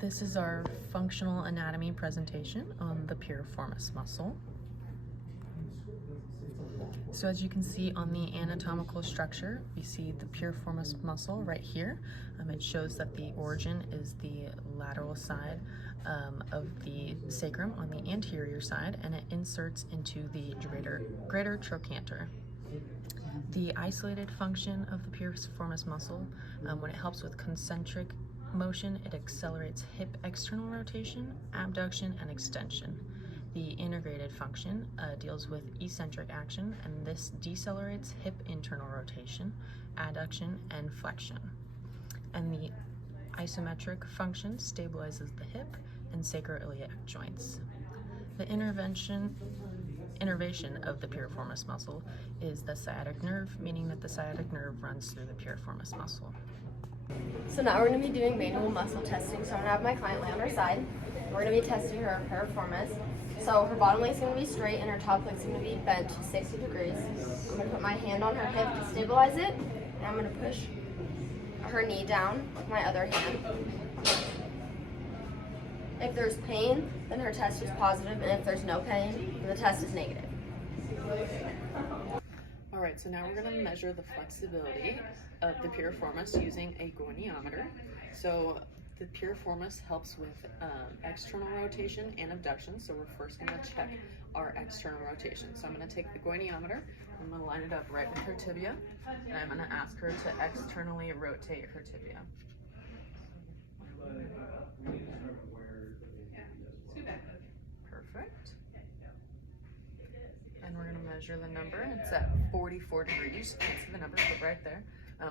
This is our functional anatomy presentation on the piriformis muscle. So as you can see on the anatomical structure, we see the piriformis muscle right here. It shows that the origin is the lateral side of the sacrum on the anterior side, and it inserts into the greater trochanter. The isolated function of the piriformis muscle, when it helps with concentric motion, it accelerates hip external rotation, abduction, and extension. The integrated function deals with eccentric action, and this decelerates hip internal rotation, adduction, and flexion. And the isometric function stabilizes the hip and sacroiliac joints. The innervation of the piriformis muscle is the sciatic nerve, meaning that the sciatic nerve runs through the piriformis muscle. So now we're going to be doing manual muscle testing. So I'm going to have my client lay on her side. We're going to be testing her piriformis. So her bottom leg's going to be straight and her top leg's going to be bent to 60 degrees. I'm going to put my hand on her hip to stabilize it, and I'm going to push her knee down with my other hand. If there's pain, then her test is positive, and if there's no pain, then the test is negative. Alright, so now we're going to measure the flexibility of the piriformis using a goniometer. So the piriformis helps with external rotation and abduction, so we're first going to check our external rotation. So I'm going to take the goniometer, I'm going to line it up right with her tibia, and I'm going to ask her to externally rotate her tibia. Perfect. And we're going to measure the number. It's at 44 degrees. You can't see the number, but right there.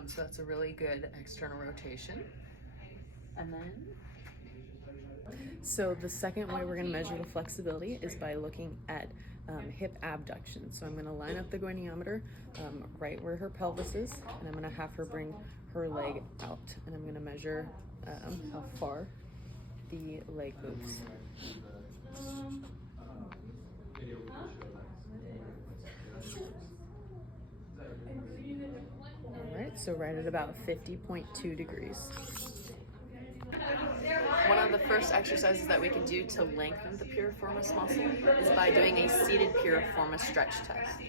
So that's a really good external rotation. And then, so the second way we're going to measure the flexibility is by looking at hip abduction. So I'm going to line up the goniometer right where her pelvis is, and I'm going to have her bring her leg out, and I'm going to measure how far the leg moves. Alright, so right at about 50.2 degrees. One of the first exercises that we can do to lengthen the piriformis muscle is by doing a seated piriformis stretch test.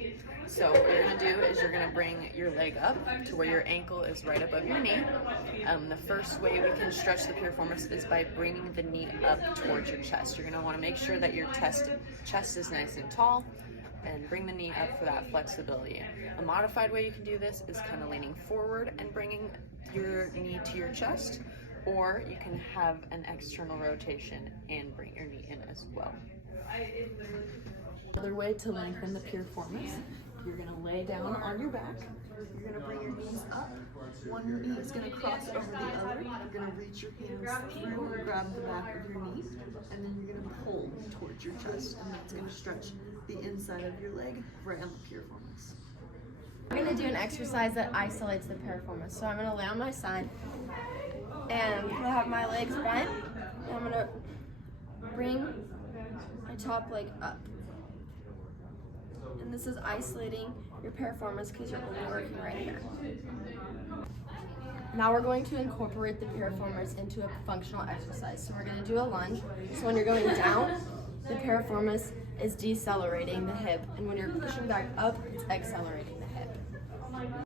So what you're going to do is you're going to bring your leg up to where your ankle is right above your knee. The first way we can stretch the piriformis is by bringing the knee up towards your chest. You're going to want to make sure that your chest is nice and tall, and bring the knee up for that flexibility. A modified way you can do this is kind of leaning forward and bringing your knee to your chest, or you can have an external rotation and bring your knee in as well. Another way to lengthen the piriformis, you're going to lay down on your back. You're going to bring your knees up. One knee is going to cross over the other. You're going to reach your hands through and grab the back of your knee, and then you're going to pull towards your chest, and that's going to stretch the inside of your leg right on the piriformis. I'm going to do an exercise that isolates the piriformis. So I'm going to lay on my side, and I'm going to have my legs bent, and I'm going to bring my top leg up. And this is isolating your piriformis because you're only working right here. Now we're going to incorporate the piriformis into a functional exercise. So we're going to do a lunge. So when you're going down, the piriformis is decelerating the hip, and when you're pushing back up, it's accelerating.